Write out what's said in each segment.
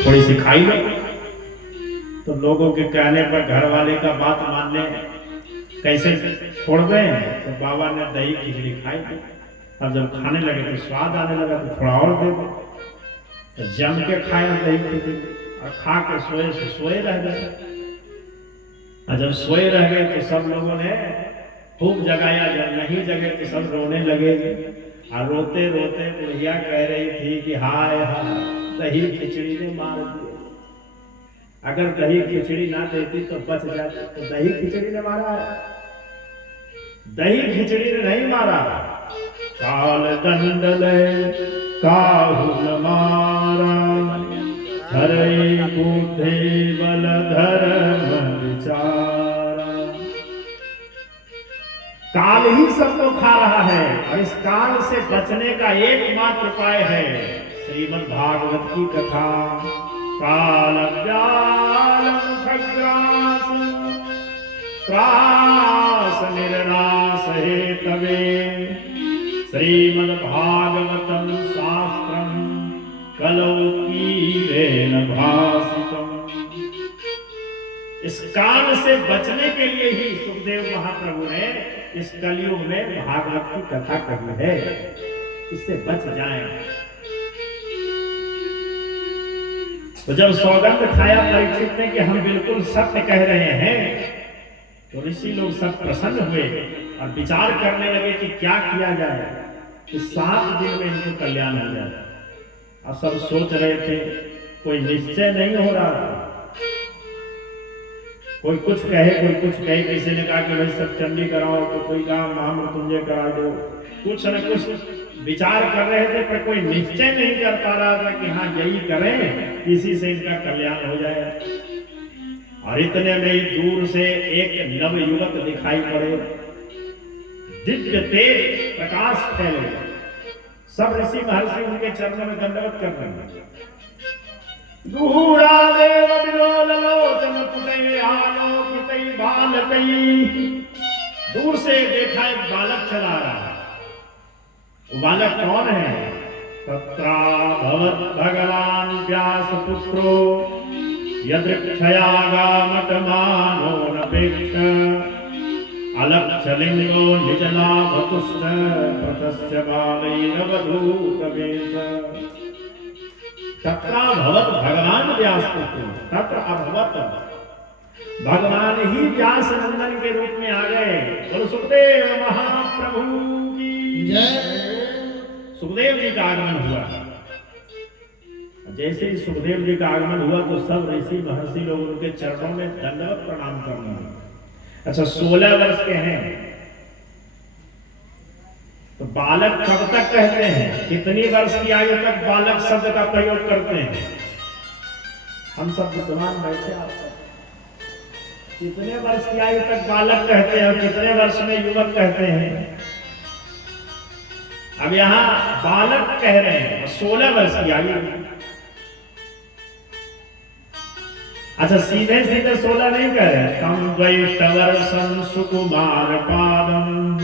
थोड़ी सी खाई लो। तो लोगों के कहने पर घर वाले का बात मानने कैसे छोड़ गए। तो बाबा ने दही खिचड़ी खाई। अब जब खाने लगे तो स्वाद आने लगा तो थोड़ा और दे दो। तो जम के खाया दही खिचड़ी और खा के सोए रह गए। और जब सोए रह गए तो सब लोगों ने खूब जगाया। जब नहीं जगे तो सब रोने लगे। और रोते रोते बुढ़िया कह रही थी कि हाय हाय दही खिचड़ी ने मार दिया। अगर दही खिचड़ी ना देती तो बच जाती। तो दही खिचड़ी ने मारा है, दही खिचड़ी ने नहीं मारा। काल दंडले काहू न मारा, हरे बुद्धि बल धर्म विचारा। काल ही सबको खा रहा है और इस काल से बचने का एकमात्र उपाय है श्रीमद् भागवत की कथा। काल त्रास निर्नाश हेतवे श्रीमद् भागवतम शास्त्रम कलौ कीलेन भासितम्। इस काल से बचने के लिए ही सुखदेव महाप्रभु ने इस कलयुग में भागवत की कथा कही है। इससे बच जाएं। तो जब सौगंध खाया परीक्षित ने कि हम बिल्कुल सत्य कह रहे हैं, तो ऋषि लोग सब प्रसन्न हुए और विचार करने लगे कि क्या किया जाए कि 7 दिन में इनको कल्याण हो जाए। और सब सोच रहे थे, कोई निश्चय नहीं हो रहा था। कोई कुछ कहे कोई कुछ कहे। किसी ने कहा कि भाई सब चंडी कराओ, तो कोई कहा महामृत्युंजय करा दो। कुछ न कुछ विचार कर रहे थे पर कोई निश्चय नहीं कर पा रहा था कि हाँ यही करें, इसी से इनका कल्याण हो जाए। और इतने में ही दूर से एक नवयुवक दिखाई पड़े। दिव्य तेज प्रकाश फैले। सब ऋषि महर्षि उनके चरणों में दंडवत कर रहे हैं। दूरा देव विलोल लोचन पुटै आलोकितै बालकै। दूर से देखा एक बालक चला रहा है। वो बालक कौन है? तत्रा भवत् भगवान व्यास पुत्रो यदृक्षयागामट मानो नपेक्ष अलक्षलिंगो निजलाभतुष्ट प्रतस्य बालैरवधूत वेश। तत्रा भवत् भगवान व्यास पुत्र। तत्र अभवत भगवान ही व्यास नंदन के रूप में आ गए। बोलो सुखदेव महाप्रभु की जय। सुखदेव जी का आगमन हुआ। जैसे ही सुखदेव जी का आगमन हुआ तो सब ऋषि महर्षि लोग उनके चरणों में दंडवत प्रणाम करने लगे। अच्छा 16 वर्ष के हैं तो बालक कब तक कहते हैं? कितनी वर्ष की आयु तक बालक शब्द का प्रयोग करते हैं? हम सब विद्वान बैठे आप कितने वर्ष की आयु तक बालक कहते हैं और कितने वर्ष में युवक कहते हैं? अब यहां बालक कह रहे हैं 16 वर्ष की आयु। अच्छा सीधे सीधे 16 नहीं कह रहे। तम द्वैष्टवर्षं सुकुमार पादम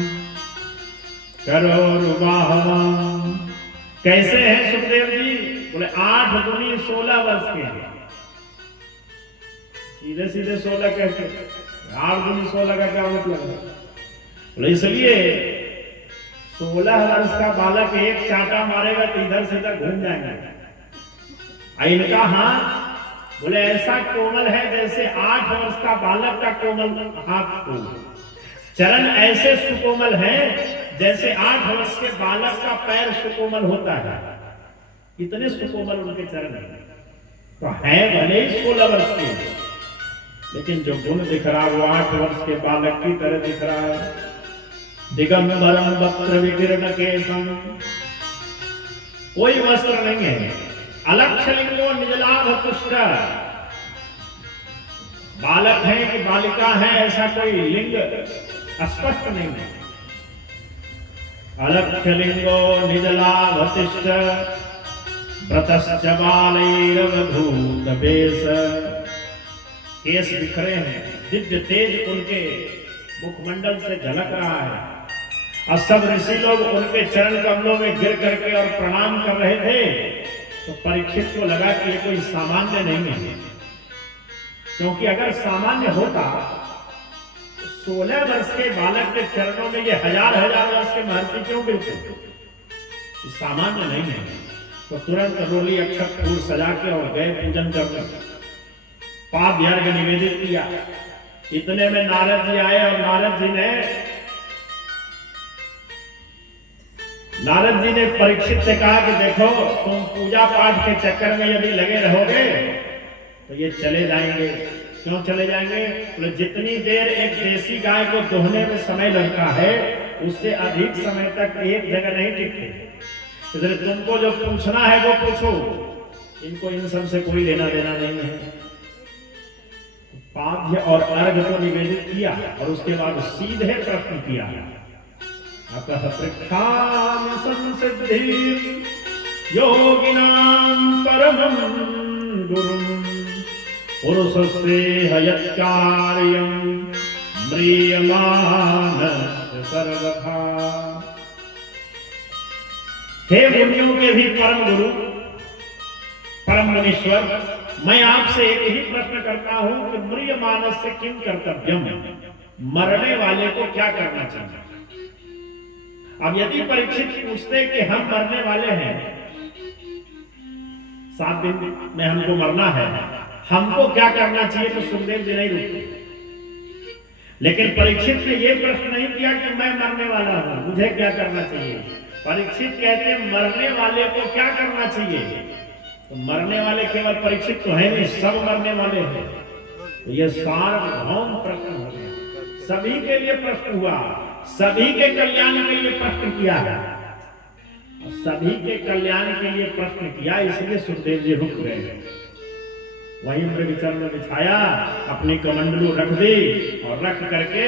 करोरुबाहवम्। कैसे हैं सुखदेव जी? बोले 8 दूनी 16 वर्ष के हैं। सीधे सीधे 16 कहते, 8 दूनी 16 का क्या मतलब है? बोले इसलिए 16 वर्ष का बालक एक चाटा मारेगा तो इधर से इधर घूम जाएगा। इनका हाथ बोले ऐसा कोमल है जैसे 8 वर्ष का बालक का कोमल हाथ को। चरण ऐसे सुकोमल हैं जैसे 8 वर्ष के बालक का पैर सुकोमल होता है। इतने सुकोमल उनके चरण हैं। तो है भले ही 16 वर्ष के, लेकिन जो गुण दिख रहा वो 8 वर्ष के बालक की तरह दिख रहा है। दिगंबरम वस्त्र विकीर्ण केशम। कोई वस्त्र नहीं है। अलक्षलिंगो निजलाभ तुष्ट। बालक है कि बालिका है ऐसा कोई लिंग स्पष्ट नहीं है। अलक्षलिंगो निजलाभतिष्ठ व्रतश्च बालैरवधूत वेश। केस बिखरे हैं, दिव्य तेज उनके मुखमंडल से झलक रहा है। और सब ऋषि लोग उनके चरण कमलों में गिर करके और प्रणाम कर रहे थे। तो परीक्षित को लगा कि ये कोई सामान्य नहीं है, क्योंकि अगर सामान्य होता तो 16 वर्ष के बालक के चरणों में ये हजार हजार वर्ष के महर्षि क्यों गिरते? सामान्य नहीं है। तो तुरंत रोली अक्षत फूल सजा के और गए पूजन करने, पाद्य अर्घ निवेदित किया। इतने में नारद जी आए और नारद जी ने परीक्षित से कहा कि देखो, तुम पूजा पाठ के चक्कर में यदि लगे रहोगे तो ये चले जाएंगे। क्यों चले जाएंगे? तो जितनी देर एक देसी गाय को दोहने में समय लगता है, उससे अधिक समय तक एक जगह नहीं टिकते। इसलिए तुमको जो पूछना है वो पूछो, इनको इन सब से कोई लेना देना नहीं है। पाद्य और अर्घ को निवेदित किया और उसके बाद सीधे प्रश्न किया, अतः पृच्छामि संसिद्धि योगिनां परमं गुरुं पुरुषस्य हयत्कार्यं म्रियमाणस्य सर्वथा। हे मुनियों के भी परम गुरु, परम मुनीश्वर, मैं आपसे एक ही प्रश्न करता हूं कि म्रियमाणस्य से किम कर्तव्यम, मरने वाले को क्या करना चाहिए? अब यदि परीक्षित पूछते कि हम मरने वाले हैं, 7 दिन में हमको मरना है, हमको क्या करना चाहिए, तो सुखदेव जी नहीं रुकते। लेकिन परीक्षित ने यह प्रश्न नहीं किया कि मैं मरने वाला हूं, मुझे क्या करना चाहिए। परीक्षित कहते मरने वाले को क्या करना चाहिए। तो मरने वाले केवल परीक्षित तो है नहीं, सब मरने वाले हैं। तो यह सार्वभौम प्रश्न हो गया, सभी के लिए प्रश्न हुआ, सभी के कल्याण के लिए प्रश्न किया है, सभी के कल्याण के लिए प्रश्न किया। इसलिए सुखदेव जी रुक गए, वहीं मृगचर में बिछाया, अपनी कमंडलू रख दी और रख करके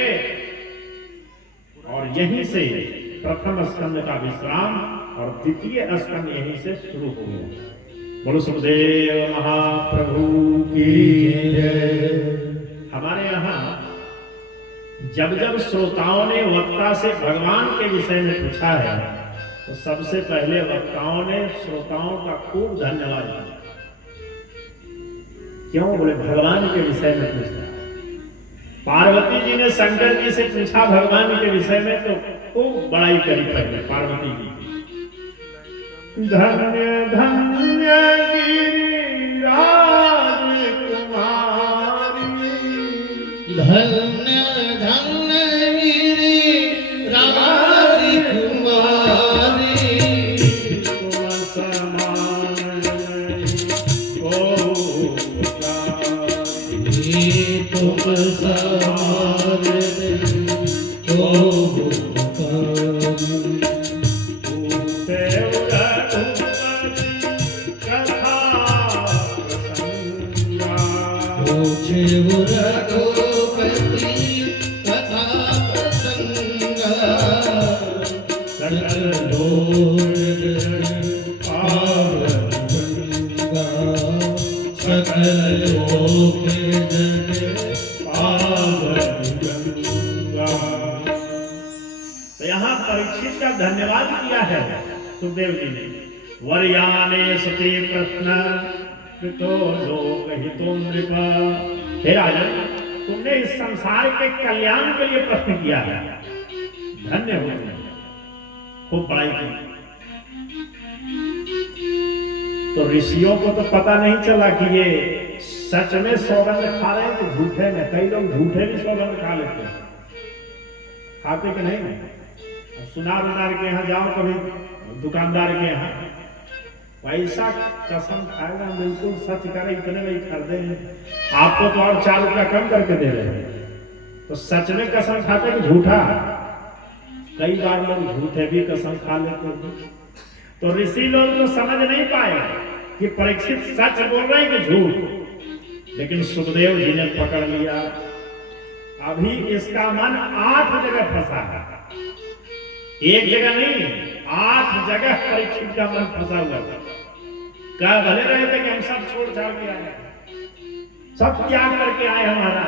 और यहीं से प्रथम स्कंद का विश्राम और द्वितीय स्कंद यहीं से शुरू हो गया। बोलो सुखदेव महाप्रभु की जय। हमारे यहाँ जब जब श्रोताओं ने वक्ता से भगवान के विषय में पूछा है, तो सबसे पहले वक्ताओं ने श्रोताओं का खूब धन्यवाद किया। क्यों? बोले भगवान के विषय में पूछा। पार्वती जी ने शंकर जी से पूछा भगवान के विषय में, तो खूब बड़ाई करी पहले पार्वती जी की। धन्य धन्य गिरिराज कुमारी, धन्य धन्य गिरिराज कुमारी, तुम समान ओ तुम समान ओ धन्यवाद किया है सुखदेव जी ने। वर्याने सते प्रश्न कृतो लोक हितो नृप। हे राजन, तुमने इस संसार के कल्याण के लिए प्रश्न किया है, धन्य हो तुम, खूब बड़ाई की। तो ऋषियों को तो पता नहीं चला कि ये सच में सौगंध खा रहे हैं कि झूठे में। कई लोग झूठे भी सौगंध खा लेते हैं, खाते कि नहीं? सुनार उनार के यहाँ जाओ, कभी दुकानदार के यहाँ, पैसा कसम खाएगा, बिल्कुल सच करे, इतने में ही खरीदे हैं, आपको तो और 4 रुपया कम करके दे रहे हैं। तो सच में कसम खाते कि झूठा? कई बार लोग झूठे भी कसम खा लेते हैं। तो ऋषि लोग तो समझ नहीं पाए कि परीक्षित सच बोल रहे हैं कि झूठ, लेकिन सुखदेव जी ने पकड़ लिया। अभी इसका मन 8 जगह फंसा है, एक जगह नहीं, 8 जगह परीक्षित का मन फंसा हुआ था। क्या भले रहे थे कि हम सब छोड़ छाड़ के आए, सब त्याग करके आए, हमारा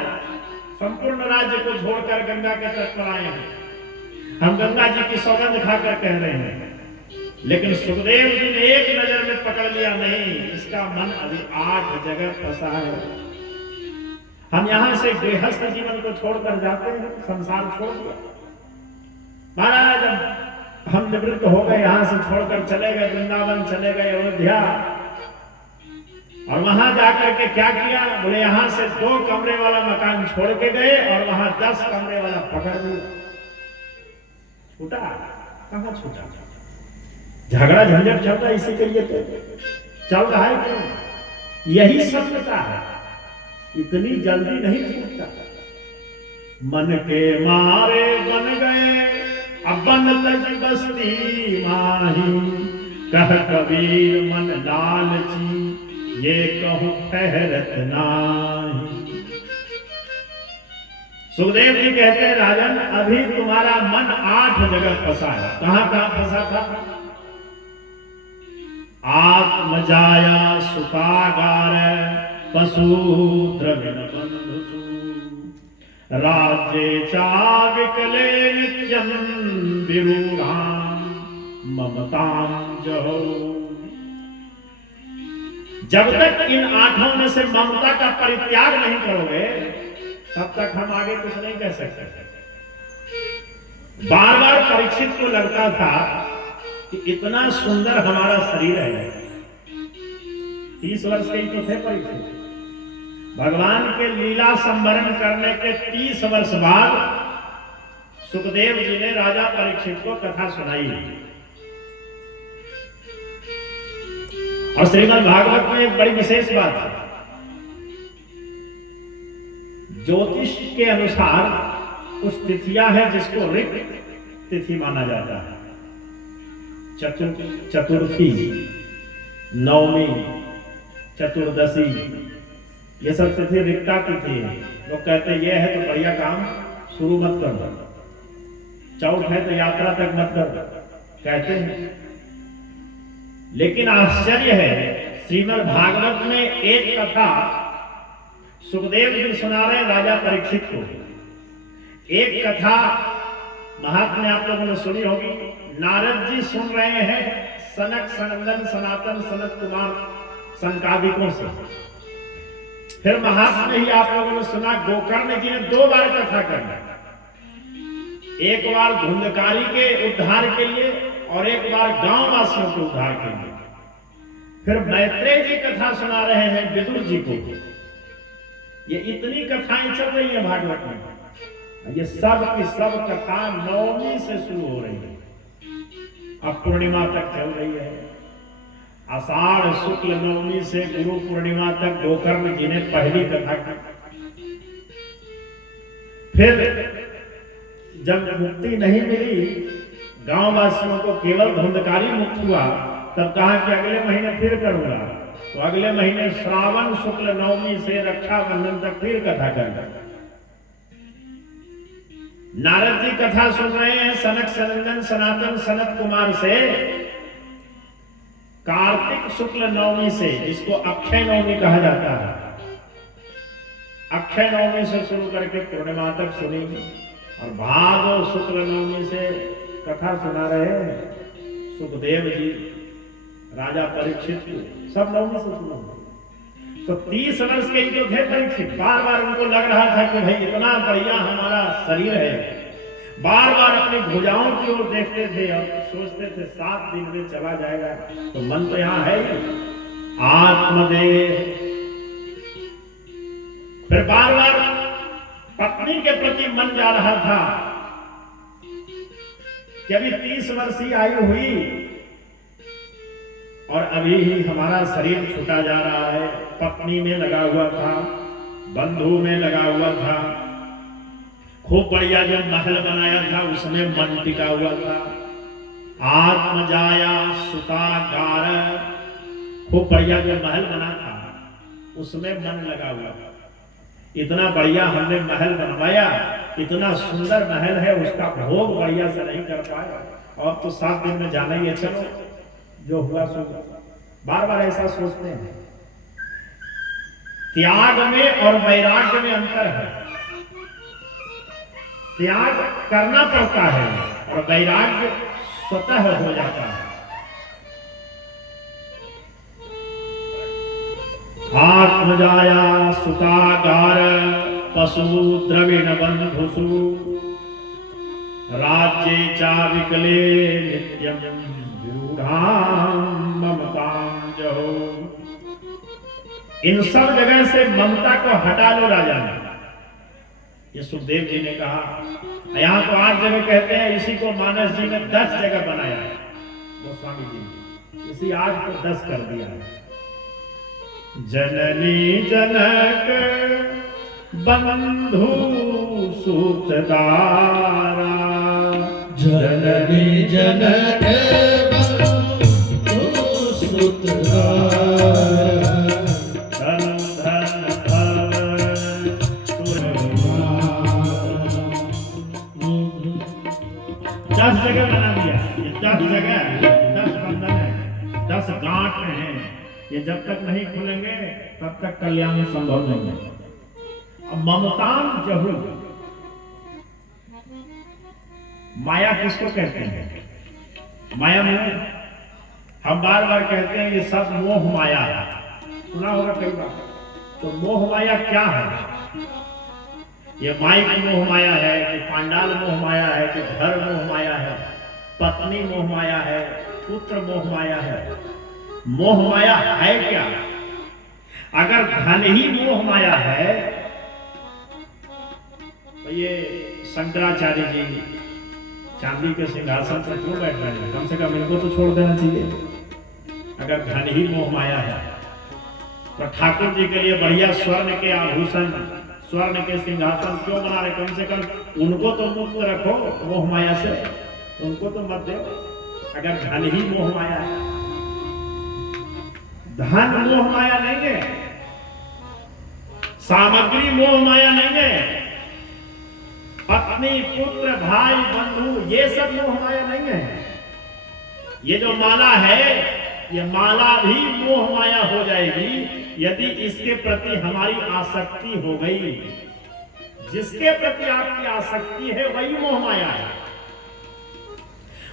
संपूर्ण राज्य को छोड़कर गंगा के तट पर आए हैं, हम गंगा जी की सौगंध खाकर कह रहे हैं। लेकिन सुखदेव जी ने एक नजर में पकड़ लिया, नहीं, इसका मन अभी 8 जगह फंसा है। हम यहां से गृहस्थ जीवन को छोड़कर जाते हैं, संसार छोड़ दिया महाराज, हम निवृत्त हो गए, यहां से छोड़कर चले गए वृंदावन, चले गए अयोध्या, और वहां जाकर के क्या किया, बोले यहां से 2 कमरे वाला मकान छोड़ के गए और वहां 10 कमरे वाला पकड़ लिया। छूटा कहां छूटा, झगड़ा झंझट चल रहा है, इसी के लिए तो चल रहा है क्यों? यही सत्यता है, इतनी जल्दी नहीं छूटता। मन के मारे बन गए अब बन तज बस्ती माही, कह कबीर मन लालची ये कहूं ठहरत नाही। सुखदेव जी कहते हैं राजन, अभी तुम्हारा मन 8 जगह फंसा है। कहां कहां फंसा था? आत्म जाया सुतागार पशु द्रविण बंधुसु, राज्ये चा विकले नित्यं विरूढ़ां ममतां जहो। जब तक इन 8 में से ममता का परित्याग नहीं करोगे तब तक हम आगे कुछ नहीं कह सकते। बार बार परीक्षित को लगता था कि इतना सुंदर हमारा शरीर है। 30 वर्ष के ही तो थे परीक्षित। भगवान के लीला संवरण करने के 30 वर्ष बाद सुखदेव जी ने राजा परीक्षित को कथा सुनाई। और श्रीमद् भागवत में एक बड़ी विशेष बात है, ज्योतिष के अनुसार कुछ तिथियां हैं जिसको ऋक तिथि माना जाता है। चतुर्थी, नवमी, चतुर्दशी, ये सब तिथि ऋक्ता तिथि है। लोग कहते हैं ये है तो बढ़िया काम शुरू मत कर दो, चौथ है तो यात्रा तक मत कर दो, कहते हैं। लेकिन आश्चर्य है, श्रीमद् भागवत में एक कथा सुखदेव जी सुना रहे राजा परीक्षित को। एक कथा महात्म्य आप लोगों ने सुनी होगी। नारद जी सुन रहे हैं सनक सनंदन सनातन सनत कुमार सनकादिकों से। फिर महात्म्य ही आप लोगों ने सुना गोकर्ण जी ने 2 बार कथा करना, एक बार धुंधकारी के उद्धार के लिए और एक बार गांव वासियों के उद्धार के लिए। फिर मैत्रेय जी कथा सुना रहे हैं विदुर जी को। ये इतनी कथाएं चल रही है भागवत में। ये सब की सब कथा नवमी से शुरू हो रही है, अब पूर्णिमा तक चल रही है। आषाढ़ शुक्ल नवमी से गुरु पूर्णिमा तक गोकर्ण जी ने पहली कथा की। फिर जब मुक्ति नहीं मिली, गांव वासियों को केवल धुंधकारी मुक्त हुआ, तब कहा कि अगले महीने फिर करूंगा। तो अगले महीने श्रावण शुक्ल नवमी से रक्षाबंधन तक फिर कथा करेंगे। नारद जी कथा सुन रहे हैं सनक सनंदन सनातन सनत कुमार से। कार्तिक शुक्ल नवमी से, जिसको अक्षय नवमी कहा जाता है, अक्षय नवमी से शुरू करके पूर्णिमा तक सुनी। और भादो शुक्ल नवमी से कथा सुना रहे हैं सुखदेव जी राजा परीक्षित को, सब नवमी से सुना। तो 30 वर्ष के ही जो थे परीक्षित, बार बार उनको लग रहा था कि भाई इतना बढ़िया हमारा शरीर है। बार बार अपनी भुजाओं की ओर देखते थे और सोचते थे 7 दिन में चला जाएगा। तो मन तो यहां है ही, आत्मदेह। फिर बार बार पत्नी के प्रति मन जा रहा था कि अभी 30 वर्षीय आयु हुई और अभी ही हमारा शरीर छूटा जा रहा है। पत्नी में लगा हुआ था, बंधु में लगा हुआ था, खूब बढ़िया जो महल बनाया था उसमें मन टिका हुआ था। आत्म जाया सुतागार, खूब बढ़िया जो महल बना था उसमें मन लगा हुआ था। इतना बढ़िया हमने महल बनवाया, इतना सुंदर महल है, उसका भोग बढ़िया से नहीं कर पाया, और तो 7 दिन में जाना ही है, चलो जो हुआ सो। बार बार ऐसा सोचते हैं। त्याग में और वैराग्य में अंतर है। त्याग करना पड़ता है और वैराग्य स्वतः हो जाता है। आत्मजाया सुतागार पशु द्रविण बंधुषु राज्ये चा विकले नित्यम विरूढ़ां ममतां जहो। इन सब जगह से ममता को हटा लो राजा ने, ये सुखदेव जी ने कहा। यहाँ तो 8 जगह कहते हैं, इसी को मानस जी ने 10 जगह बनाया है, गोस्वामी जी ने इसी 8 को 10 कर दिया है। जननी जनक बंधु सुतदारा, जननी जनक बंधु सुतदारा, धन धन धन दस जगह बना दिया। ये 10 जगह 10 बंधन है, 10 गांठ हैं। ये जब तक नहीं खुलेंगे तब तक कल्याण संभव नहीं है। अब ममताम जहू, माया किसको कहते हैं? माया में हम बार बार कहते हैं ये सब मोह माया है, सुना होगा कई बार। तो मोह माया क्या है? ये माई की मोह माया है कि पांडाल मोह माया है कि घर मोह माया है, पत्नी मोह माया है, पुत्र मोह माया है। मोह माया है क्या? अगर धन ही मोह माया है तो ये शंकराचार्य जी चांदी के सिंहासन पर क्यों बैठ रहे हैं? कम से कम इनको तो छोड़ देना चाहिए। अगर धन ही मोह माया है तो ठाकुर जी के लिए बढ़िया स्वर्ण के आभूषण, स्वर्ण के सिंहासन क्यों बना रहे? कम से कम उनको तो मुक्त रखो मोह माया से, उनको तो मत दो। अगर धन ही मोह माया है, धन मोह माया नहीं है, सामग्री मोह माया नहीं है, पत्नी पुत्र भाई बंधु ये सब मोह माया नहीं है। ये जो माला है ये माला भी मोह माया हो जाएगी यदि इसके प्रति हमारी आसक्ति हो गई। जिसके प्रति आपकी आसक्ति है वही मोह माया है।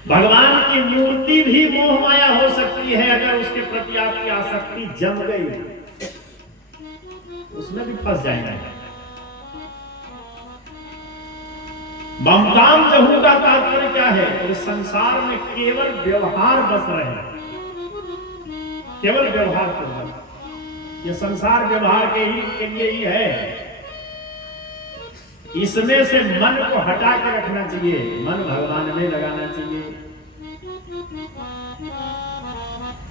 भगवान की मूर्ति भी मोह माया हो सकती है अगर उसके प्रति आपकी आसक्ति जम गई, उसमें भी फंस जाएंगे। ममताम जहू का तात्पर्य क्या है? इस संसार में केवल व्यवहार बस रहे हैं, केवल व्यवहार पूर्वक। ये संसार व्यवहार के लिए ही है। इसमें से मन को हटा के रखना चाहिए, मन भगवान में लगाना चाहिए।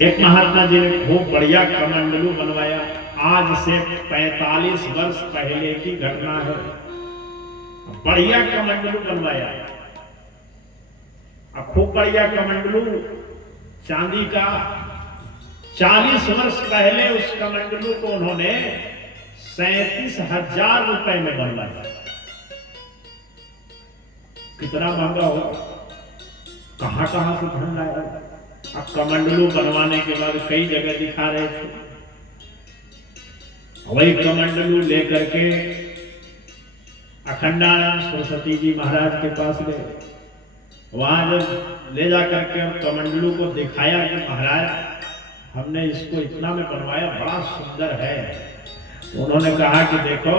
एक महात्मा जी ने खूब बढ़िया कमंडलू बनवाया। आज से 45 वर्ष पहले की घटना है। बढ़िया कमंडलू बनवाया, खूब बढ़िया कमंडलू चांदी का। 40 वर्ष पहले उस कमंडलू को उन्होंने 37,000 रुपए में बनवाया। कितना महंगा हो, कहां कहां से धन लाया। अब कमंडलू बनवाने के बाद कई जगह दिखा रहे थे, वही कमंडलू लेकर के अखंडानंद सरस्वती जी महाराज के पास गए। वहां जब ले जाकर के कमंडलू को दिखाया कि महाराज हमने इसको इतना में बनवाया, बड़ा सुंदर है। तो उन्होंने कहा कि देखो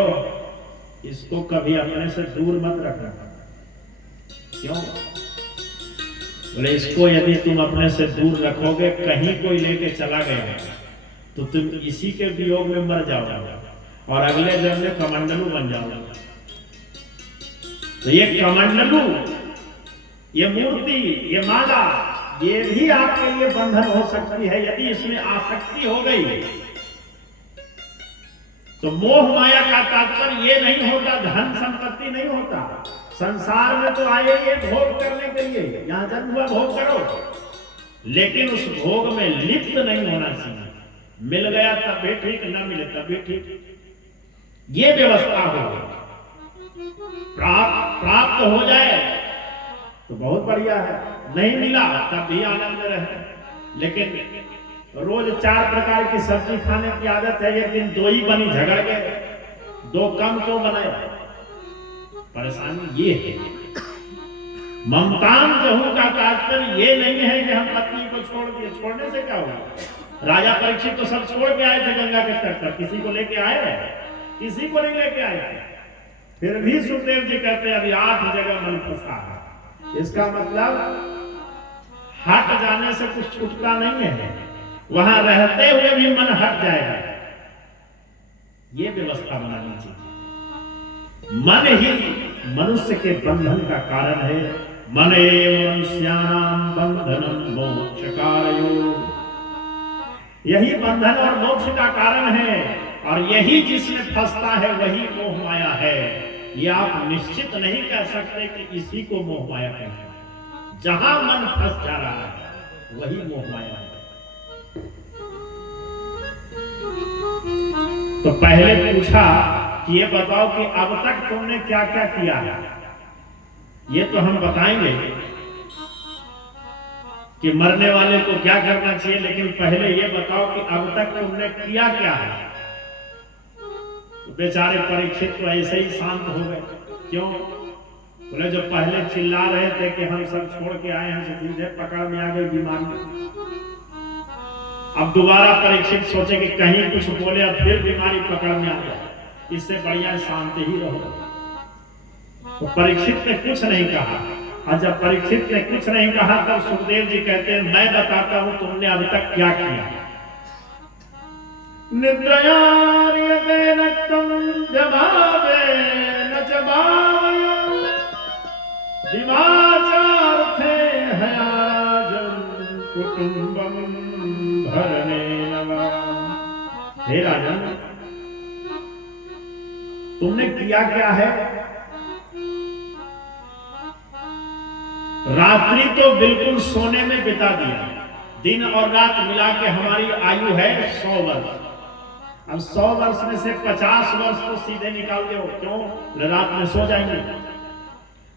इसको कभी अपने से दूर मत रखना। क्यों? बोले इसको यदि तुम अपने से दूर रखोगे, कहीं कोई लेके चला गया तो तुम इसी के वियोग में मर जाओगे और अगले जन्म में कमंडलू बन जाओगे। तो ये कमंडलू, ये मूर्ति, ये माला, ये भी आपके लिए बंधन हो सकती है यदि इसमें आसक्ति हो गई। तो मोह माया का तात्पर्य ये नहीं होता, धन संपत्ति नहीं होता। संसार में तो आए ये भोग करने के लिए, यहां जन्म हुआ भोग करो, लेकिन उस भोग में लिप्त नहीं होना चाहिए। मिल गया तब भी ठीक, न मिले तब भी ठीक, ये व्यवस्था हो। प्राप्त हो जाए तो बहुत बढ़िया है, नहीं मिला तब भी आनंद रहे। लेकिन रोज 4 प्रकार की सब्जी खाने की आदत है, एक दिन 2 ही बनी, झगड़ गए, 2 कम क्यों बनाए? परेशानी ये है। ममताम जहू का तात्पर्य ये नहीं है कि हम पत्नी को छोड़ दिए। छोड़ने से क्या होगा? राजा परीक्षित तो सब छोड़ के आए थे गंगा के तट पर, किसी को लेके आए? किसी को नहीं लेके आए थे। फिर भी सुखदेव जी कहते हैं अभी 8 जगह मन फंसा है। इसका मतलब हट जाने से कुछ छूटता नहीं है, वहां रहते हुए भी मन हट जाएगा। ये व्यवस्था बना लीजिए। मन ही मनुष्य के बंधन का कारण है। मन एव मनुष्याणाम बंधनम मोक्षकारयो। यही बंधन और मोक्ष का कारण है, और यही जिसमें फंसता है वही मोह माया है। ये आप निश्चित नहीं कह सकते कि इसी को मोह माया कहते हैं। जहां मन फंस जा रहा है वही मोह माया है। तो पहले पूछा कि ये बताओ कि अब तक तुमने क्या क्या किया है। ये तो हम बताएंगे कि मरने वाले को क्या करना चाहिए, लेकिन पहले ये बताओ कि अब तक तुमने किया क्या है। तो बेचारे परीक्षित तो ऐसे ही शांत हो गए। क्यों? बोले जो पहले चिल्ला रहे थे कि हम सब छोड़ के आए हैं, सीधे पकड़ में आ गई बीमारी। अब दोबारा परीक्षित सोचे कि कहीं कुछ बोले और फिर बीमारी पकड़ में आ जाए, इससे बढ़िया शांति ही रहो। तो परीक्षित ने कुछ नहीं कहा। और जब परीक्षित ने कुछ नहीं कहा तब सुखदेव जी कहते हैं मैं बताता हूं तुमने अब तक क्या किया। निद्रयार्यते नक्तम जमावे न जमावयो दिवाचार्थे हयाजं कुटुंबम भरने नवा। हे राजन, तुमने किया क्या है? रात्रि तो बिल्कुल सोने में बिता दिया। दिन और रात मिला के हमारी आयु है 100 वर्ष। अब 100 वर्ष में से 50 वर्ष तो सीधे निकाल दो। क्यों? रात में सो जाएंगे,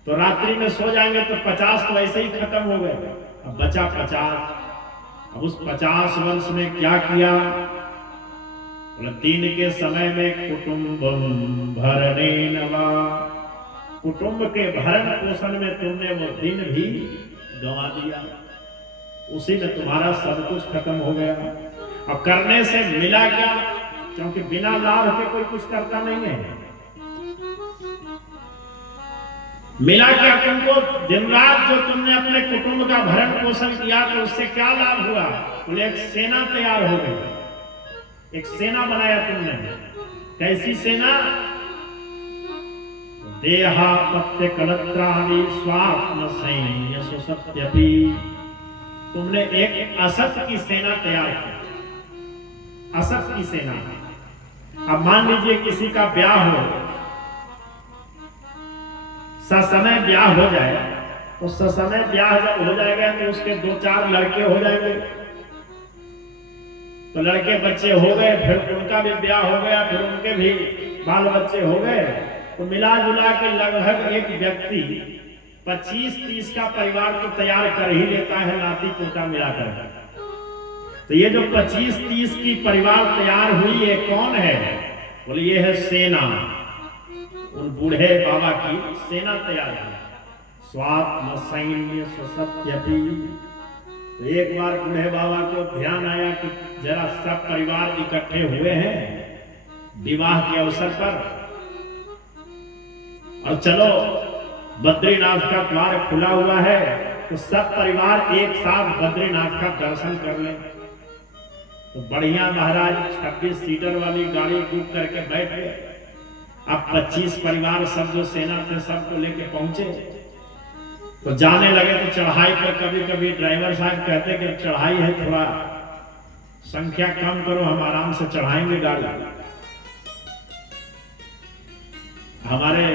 तो रात्रि में सो जाएंगे तो 50 तो ऐसे ही खत्म हो गए। अब बचा 50। अब उस 50 वर्ष में क्या किया? दिन के समय में कुटुंबम भरणे नवा। कुटुंब के भरण पोषण में तुमने वो दिन भी गंवा दिया। उसी में तुम्हारा सब कुछ खत्म हो गया। अब करने से मिला क्या? क्योंकि बिना लाभ के कोई कुछ करता नहीं है। मिला क्या तुमको? दिन रात जो तुमने अपने कुटुंब का भरण पोषण किया तो उससे क्या लाभ हुआ? बोले एक सेना तैयार हो गई। एक सेना बनाया तुमने। कैसी सेना? देहापत्य कलत्रादि स्वात्म सैन्य सुसत्यपि। तुमने एक असत की सेना तैयार की। असत की सेना। अब मान लीजिए किसी का ब्याह हो, ससमय ब्याह हो जाए, तो ससमय ब्याह जब हो जाएगा तो उसके 2-4 लड़के हो जाएंगे। तो लड़के बच्चे हो गए, फिर उनका भी ब्याह हो गया, फिर उनके भी बाल बच्चे हो गए। तो मिला जुला के लगभग एक व्यक्ति 25-30 का परिवार को तैयार कर ही लेता है, नाती पोता मिलाकर। तो ये जो 25-30 की परिवार तैयार हुई, ये कौन है? बोले ये है सेना। उन बूढ़े बाबा की सेना तैयार है। स्वात्म सैन्य सुसत्यपि। तो एक बार बूढ़े बाबा को ध्यान आया कि जरा सब परिवार इकट्ठे हुए हैं विवाह के अवसर पर, और चलो बद्रीनाथ का द्वार खुला हुआ है तो सब परिवार एक साथ बद्रीनाथ का दर्शन कर ले। तो बढ़िया महाराज 26 सीटर वाली गाड़ी बुक करके बैठ गए। अब 25 परिवार सब जो सेना थे सबको लेके पहुंचे। तो जाने लगे तो चढ़ाई पर कभी कभी ड्राइवर साहब कहते कि चढ़ाई है, थोड़ा संख्या कम करो, हम आराम से चढ़ाएंगे गाड़ी। हमारे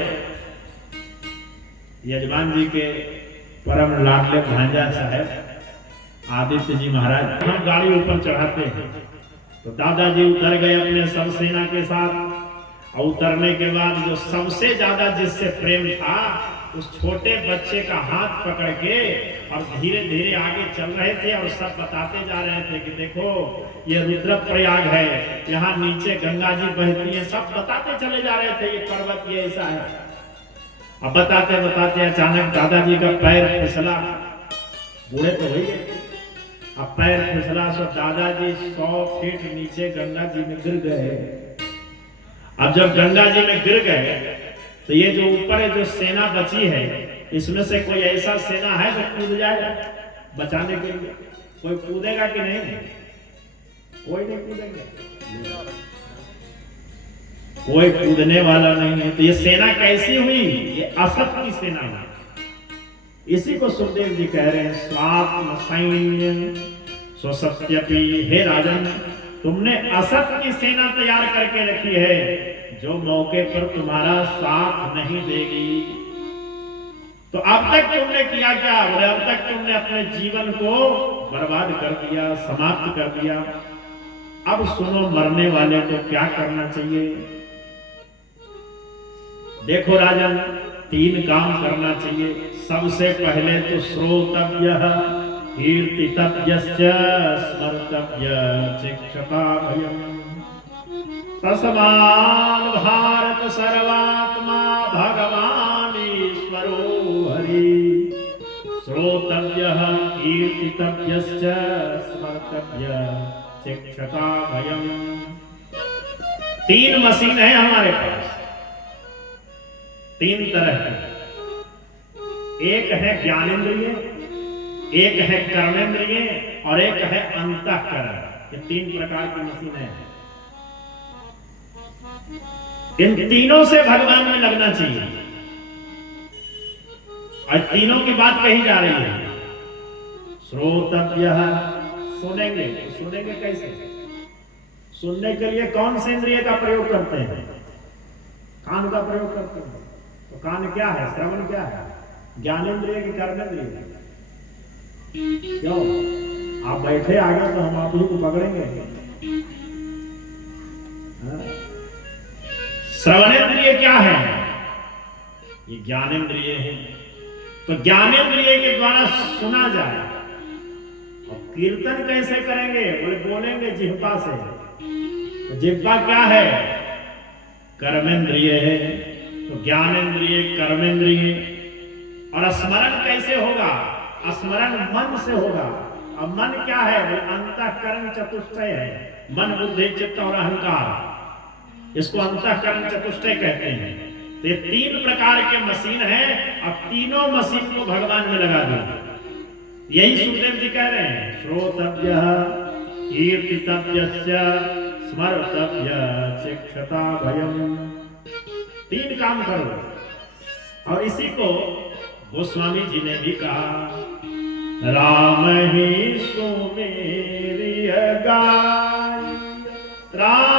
यजमान जी के परम लाडले भांजा साहब आदित्य जी महाराज, हम गाड़ी ऊपर चढ़ाते हैं तो दादाजी उतर गए अपने सब सेना के साथ। और उतरने के बाद जो सबसे ज्यादा जिससे प्रेम था उस छोटे बच्चे का हाथ पकड़ के और धीरे धीरे आगे चल रहे थे और सब बताते जा रहे थे कि देखो ये रुद्रप्रयाग है, यहाँ नीचे गंगा जी बहती है, सब बताते चले जा रहे थे। ये पर्वत ये ऐसा है। अब बताते बताते अचानक दादाजी का पैर फिसला। बूढ़े तो वही गए, अब पैर फिसला सो दादाजी 100 फीट नीचे गंगा जी में गिर गए। अब जब गंगा जी में गिर गए तो ये जो ऊपर है जो सेना बची है, इसमें से कोई ऐसा सेना है जो कूद जाएगा बचाने के लिए? कोई कूदेगा कि नहीं? कोई नहीं कूदेंगे, कोई कूदने वाला नहीं है। तो ये सेना कैसी हुई? ये असत की सेना है। इसी को सुखदेव जी कह रहे हैं, स्वात्म सैन्य सो सत्यपि, हे राजन तुमने असत की सेना तैयार करके रखी है जो मौके पर तुम्हारा साथ नहीं देगी। तो अब तक तुमने किया क्या? बोले अब तक तुमने अपने जीवन को बर्बाद कर दिया, समाप्त कर दिया। अब सुनो मरने वाले को क्या करना चाहिए। देखो राजन, 3 काम करना चाहिए। सबसे पहले तो श्रोतव्यः कीर्तितव्यश्च स्मर्तव्यः शिक्षताभयम्। तस्मात् भारत सर्वात्मा भगवान् ईश्वरो हरि। श्रोतव्यः कीर्तितव्यश्च स्मर्तव्यः शिक्षताभयम्। 3 मशीन है हमारे पास, 3 तरह की। एक है ज्ञानेंद्रिय, एक है कर्मेंद्रिय और एक है अंतःकरण। ये 3 प्रकार की मशीनें हैं। इन तीनों से भगवान में लगना चाहिए। और तीनों की बात कही जा रही है। श्रोतव्यः, सुनेंगे। तो सुनेंगे कैसे? सुनने के लिए कौन से इंद्रिय का प्रयोग करते हैं? कान का प्रयोग करते हैं। तो कान क्या है? श्रवण क्या है? ज्ञानेंद्रिय की कर्मेंद्रिय? क्यों? आप बैठे आगे तो हम आप ही को पकड़ेंगे। श्रवणेंद्रिय क्या है? ये ज्ञानेंद्रिय है। तो ज्ञानेंद्रिय के द्वारा सुना जाए। और कीर्तन कैसे करेंगे? बोले बोलेंगे जिह्वा से। तो जिह्वा क्या है? कर्मेंद्रिय है। तो ज्ञानेंद्रिय, कर्मेंद्रिय। और स्मरण कैसे होगा? स्मरण मन से होगा। अब मन क्या है? अंतःकरण चतुष्टय है। मन, बुद्धि, चित्त और अहंकार, इसको अंतःकरण चतुष्टय कहते हैं। तो ये 3 प्रकार के मशीन हैं। अब तीनों मशीन को भगवान में लगा दो। यही सुखदेव जी कह रहे हैं, श्रोतव्यः कीर्तितव्यश्च स्मर्तव्यः शिक्षताभयम्। 3 काम करो। और इसी को गोस्वामी जी ने भी कहा, राम ही सुमेरिय गाय, राम